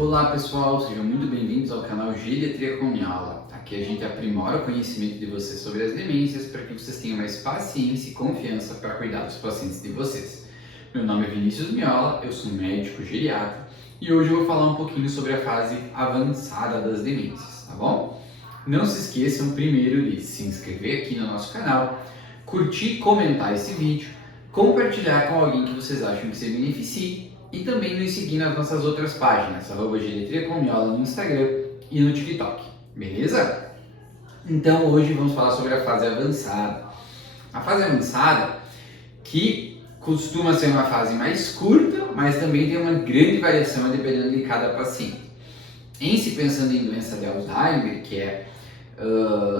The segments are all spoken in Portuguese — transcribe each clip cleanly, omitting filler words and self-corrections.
Olá pessoal, sejam muito bem-vindos ao canal Geriatria com Minha Aula. Aqui a gente aprimora o conhecimento de vocês sobre as demências para que vocês tenham mais paciência e confiança para cuidar dos pacientes de vocês. Meu nome é Vinícius Miola, eu sou médico geriatra e hoje eu vou falar um pouquinho sobre a fase avançada das demências, tá bom? Não se esqueçam primeiro de se inscrever aqui no nosso canal, curtir e comentar esse vídeo, compartilhar com alguém que vocês acham que se beneficie e também nos seguir nas nossas outras páginas, @Geriatria com Miola no Instagram e no TikTok, beleza? Então hoje vamos falar sobre a fase avançada. A fase avançada, que costuma ser uma fase mais curta, mas também tem uma grande variação dependendo de cada paciente. Em se pensando em doença de Alzheimer, que é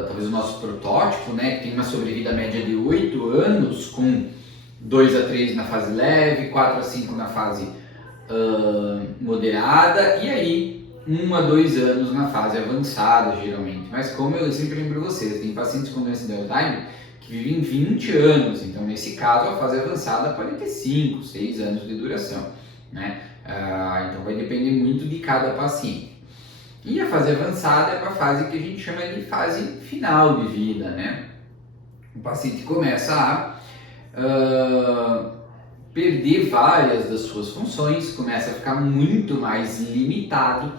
talvez o nosso protótipo, né, que tem uma sobrevida média de 8 anos, com 2 a 3 na fase leve, 4 a 5 na fase moderada e aí 1 a 2 anos na fase avançada, geralmente. Mas como eu sempre lembro vocês, tem pacientes com doença de Alzheimer que vivem 20 anos, então nesse caso a fase avançada pode ter 5, 6 anos de duração, né? Então vai depender muito de cada paciente. E a fase avançada é uma fase que a gente chama de fase final de vida, né? O paciente começa a perder várias das suas funções, começa a ficar muito mais limitado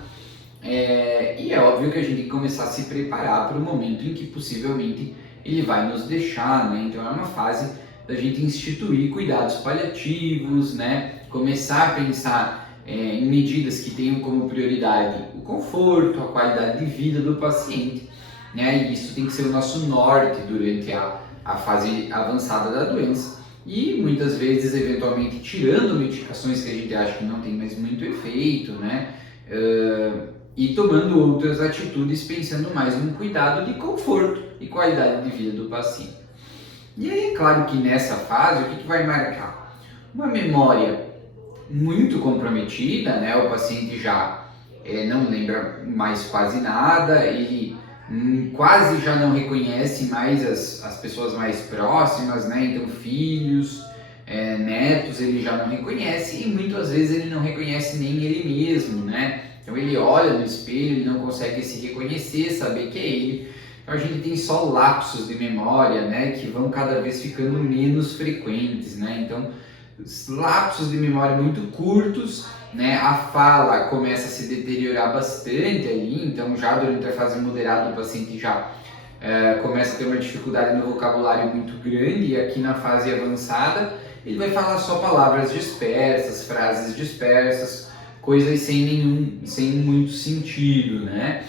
e é óbvio que a gente tem que começar a se preparar para o momento em que possivelmente ele vai nos deixar, né? Então é uma fase da gente instituir cuidados paliativos, né? Começar a pensar em medidas que tenham como prioridade o conforto, a qualidade de vida do paciente, né? E isso tem que ser o nosso norte durante a fase avançada da doença. E muitas vezes, eventualmente, tirando medicações que a gente acha que não tem mais muito efeito, né? E tomando outras atitudes, pensando mais no cuidado de conforto e qualidade de vida do paciente. E aí, é claro que nessa fase, o que vai marcar? Uma memória muito comprometida, né? O paciente já não lembra mais quase nada, ele quase já não reconhece mais as pessoas mais próximas, né? Então filhos, netos ele já não reconhece e muitas vezes ele não reconhece nem ele mesmo, né? Então ele olha no espelho e não consegue se reconhecer, saber que é ele. Então a gente tem só lapsos de memória, né? Que vão cada vez ficando menos frequentes, né? Então lapsos de memória muito curtos, né? A fala começa a se deteriorar bastante ali, então já durante a fase moderada o paciente já começa a ter uma dificuldade no vocabulário muito grande, e aqui na fase avançada ele vai falar só palavras dispersas, frases dispersas, coisas sem muito sentido, né?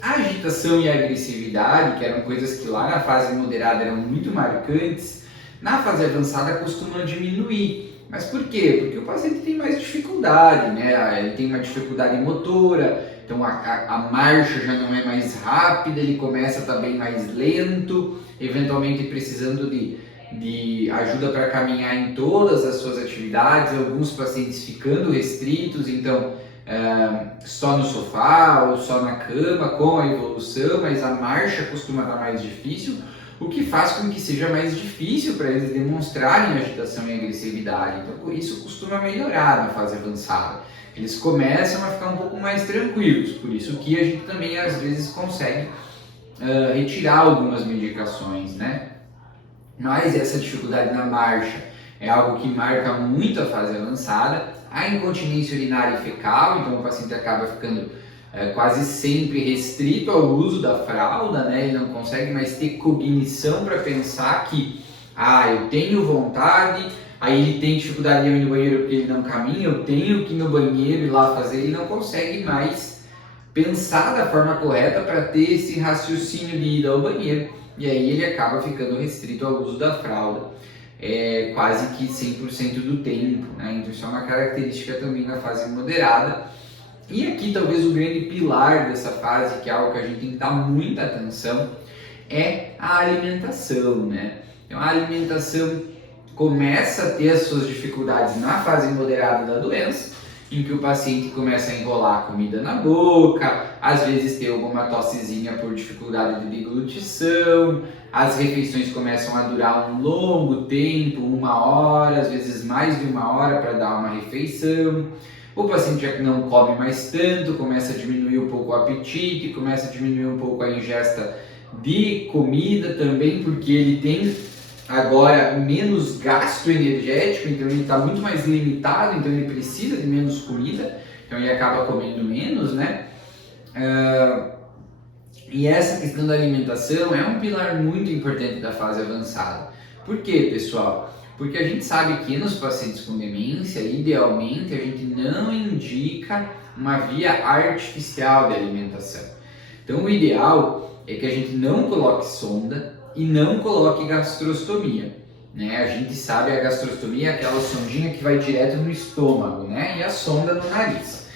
A agitação e a agressividade, que eram coisas que lá na fase moderada eram muito marcantes, na fase avançada costumam diminuir. Mas por quê? Porque o paciente tem mais dificuldade, né? Ele tem uma dificuldade motora, então a marcha já não é mais rápida, ele começa a estar bem mais lento, eventualmente precisando de ajuda para caminhar em todas as suas atividades, alguns pacientes ficando restritos, então só no sofá ou só na cama com a evolução, mas a marcha costuma estar mais difícil, o que faz com que seja mais difícil para eles demonstrarem agitação e agressividade. Então isso costuma melhorar na fase avançada. Eles começam a ficar um pouco mais tranquilos, por isso que a gente também às vezes consegue retirar algumas medicações, né? Mas essa dificuldade na marcha é algo que marca muito a fase avançada. A incontinência urinária e fecal, então o paciente acaba ficando quase sempre restrito ao uso da fralda, né? Ele não consegue mais ter cognição para pensar que eu tenho vontade, aí ele tem dificuldade de ir no banheiro porque ele não caminha, eu tenho que ir no banheiro e lá fazer, ele não consegue mais pensar da forma correta para ter esse raciocínio de ir ao banheiro, e aí ele acaba ficando restrito ao uso da fralda quase que 100% do tempo, né? Então isso é uma característica também da fase moderada. E aqui talvez o grande pilar dessa fase, que é algo que a gente tem que dar muita atenção, é a alimentação, né? Então a alimentação começa a ter as suas dificuldades na fase moderada da doença, em que o paciente começa a enrolar a comida na boca, às vezes tem alguma tossezinha por dificuldade de deglutição, as refeições começam a durar um longo tempo, 1 hora, às vezes mais de 1 hora para dar uma refeição. o paciente já não come mais tanto, começa a diminuir um pouco o apetite, começa a diminuir um pouco a ingesta de comida também, porque ele tem agora menos gasto energético, então ele está muito mais limitado, então ele precisa de menos comida, então ele acaba comendo menos, né? E essa questão da alimentação é um pilar muito importante da fase avançada. Por quê, pessoal? Porque a gente sabe que nos pacientes com demência, idealmente, a gente não indica uma via artificial de alimentação. Então, o ideal é que a gente não coloque sonda e não coloque gastrostomia, né? A gente sabe a gastrostomia é aquela sondinha que vai direto no estômago, né? E a sonda no nariz.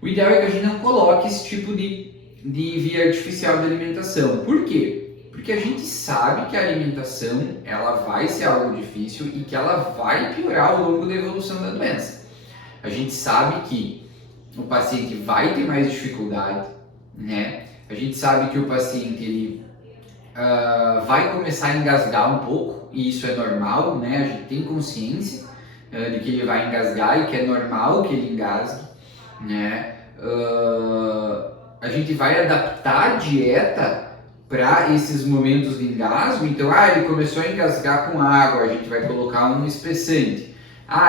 O ideal é que a gente não coloque esse tipo de via artificial de alimentação. Por quê? Porque a gente sabe que a alimentação ela vai ser algo difícil e que ela vai piorar ao longo da evolução da doença. A gente sabe que o paciente vai ter mais dificuldade, né? A gente sabe que o paciente ele vai começar a engasgar um pouco, e isso é normal, né? A gente tem consciência de que ele vai engasgar e que é normal que ele engasgue, né? A gente vai adaptar a dieta para esses momentos de engasgo. Então, ele começou a engasgar com água, a gente vai colocar um espessante.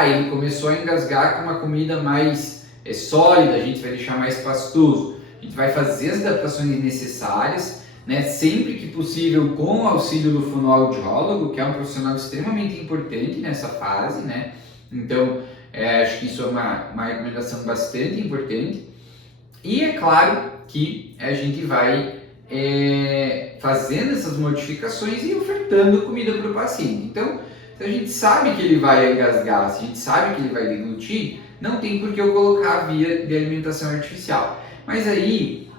Ele começou a engasgar com uma comida mais sólida, a gente vai deixar mais pastoso. A gente vai fazer as adaptações necessárias, né, sempre que possível com o auxílio do fonoaudiólogo, que é um profissional extremamente importante nessa fase, né? Então, acho que isso é uma recomendação bastante importante. E é claro que a gente vai fazendo essas modificações e ofertando comida para o paciente. Então, se a gente sabe que ele vai engasgar, se a gente sabe que ele vai deglutir, não tem por que eu colocar a via de alimentação artificial. Mas aí,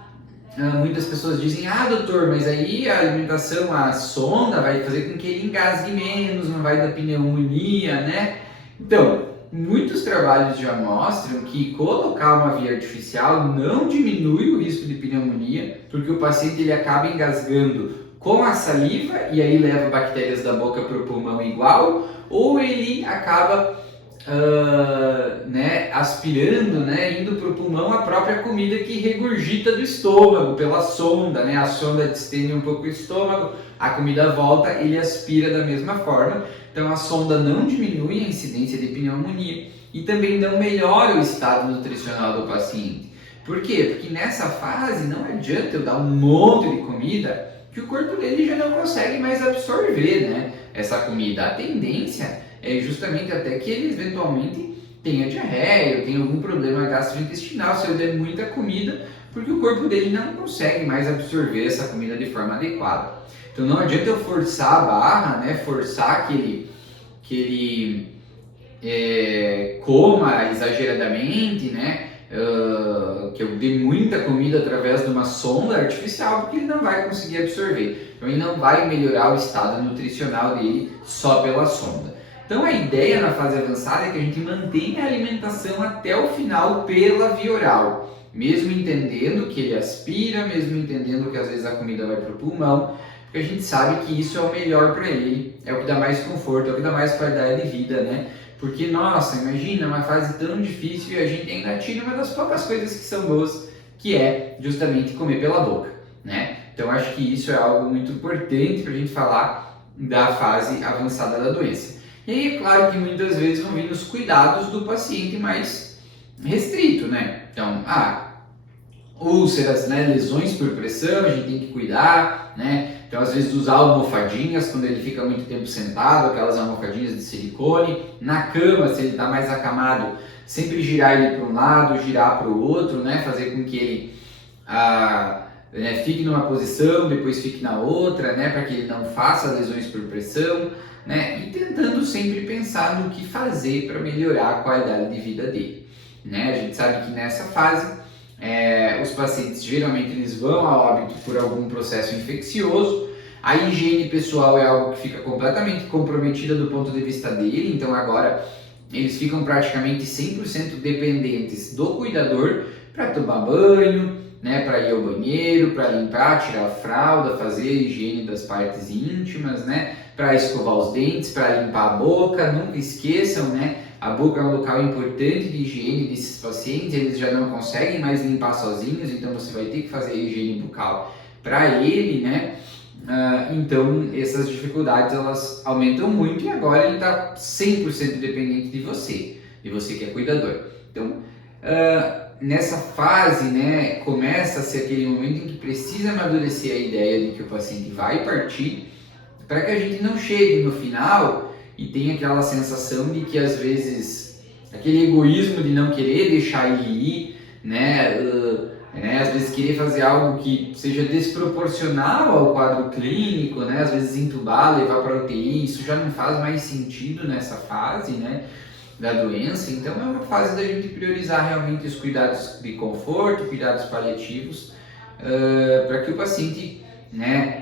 muitas pessoas dizem, doutor, mas aí a alimentação, a sonda vai fazer com que ele engasgue menos, não vai dar pneumonia, né? Então, muitos trabalhos já mostram que colocar uma via artificial não diminui o risco de pneumonia, porque o paciente ele acaba engasgando com a saliva e aí leva bactérias da boca para o pulmão igual, ou ele acaba aspirando, né, indo para o pulmão a própria comida que regurgita do estômago pela sonda, né? A sonda distende um pouco o estômago, a comida volta, ele aspira da mesma forma. Então a sonda não diminui a incidência de pneumonia e também não melhora o estado nutricional do paciente. Por quê? Porque nessa fase não adianta eu dar um monte de comida que o corpo dele já não consegue mais absorver, né, essa comida. A tendência é justamente até que ele eventualmente tenha diarreia, ou tenha algum problema gastrointestinal se eu der muita comida, porque o corpo dele não consegue mais absorver essa comida de forma adequada. Então não adianta eu forçar a barra, né? Forçar que ele coma exageradamente, né? Que eu dê muita comida através de uma sonda artificial, porque ele não vai conseguir absorver. Então ele não vai melhorar o estado nutricional dele só pela sonda. Então a ideia na fase avançada é que a gente mantenha a alimentação até o final pela via oral, mesmo entendendo que ele aspira, mesmo entendendo que às vezes a comida vai para o pulmão, porque a gente sabe que isso é o melhor para ele, é o que dá mais conforto, é o que dá mais qualidade de vida, né? Porque, nossa, imagina uma fase tão difícil e a gente ainda tira uma das poucas coisas que são boas, que é justamente comer pela boca, né? Então acho que isso é algo muito importante para a gente falar da fase avançada da doença. E aí é claro que muitas vezes vão vir os cuidados do paciente mais restrito, né? Então, úlceras, né, lesões por pressão, a gente tem que cuidar, né? Então, às vezes, usar almofadinhas quando ele fica muito tempo sentado, aquelas almofadinhas de silicone. Na cama, se ele está mais acamado, sempre girar ele para um lado, girar para o outro, né? Fazer com que ele fique numa posição, depois fique na outra, né? Para que ele não faça lesões por pressão, né? E tentando sempre pensar no que fazer para melhorar a qualidade de vida dele, né? A gente sabe que nessa fase, os pacientes geralmente eles vão a óbito por algum processo infeccioso. A higiene pessoal é algo que fica completamente comprometida do ponto de vista dele, então agora eles ficam praticamente 100% dependentes do cuidador para tomar banho, né, para ir ao banheiro, para limpar, tirar a fralda, fazer a higiene das partes íntimas, né, para escovar os dentes, para limpar a boca. Nunca esqueçam, né, A boca é um local importante de higiene desses pacientes, eles já não conseguem mais limpar sozinhos, então você vai ter que fazer a higiene bucal para ele, né? Então essas dificuldades elas aumentam muito e agora ele está 100% dependente de você que é cuidador. Então nessa fase, né, começa a ser aquele momento em que precisa amadurecer a ideia de que o paciente vai partir, para que a gente não chegue no final e tenha aquela sensação de que às vezes aquele egoísmo de não querer deixar ele ir, né, às vezes querer fazer algo que seja desproporcional ao quadro clínico, né, às vezes entubar, levar para UTI, isso já não faz mais sentido nessa fase, né, da doença. Então é uma fase da gente priorizar realmente os cuidados de conforto, cuidados paliativos, para que o paciente, né,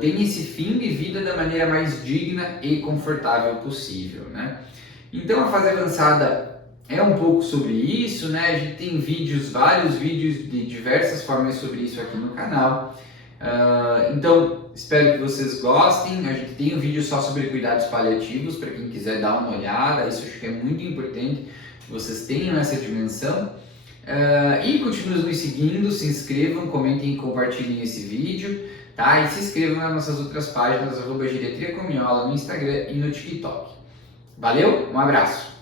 tenha esse fim de vida da maneira mais digna e confortável possível, né? Então a fase avançada é um pouco sobre isso, né? A gente tem vários vídeos de diversas formas sobre isso aqui no canal. Então espero que vocês gostem. A gente tem um vídeo só sobre cuidados paliativos para quem quiser dar uma olhada. Isso acho que é muito importante que vocês tenham essa dimensão. E continuem nos seguindo, se inscrevam, comentem e compartilhem esse vídeo, tá? E se inscrevam nas nossas outras páginas, @geriatria com Miola no Instagram e no TikTok. Valeu, um abraço!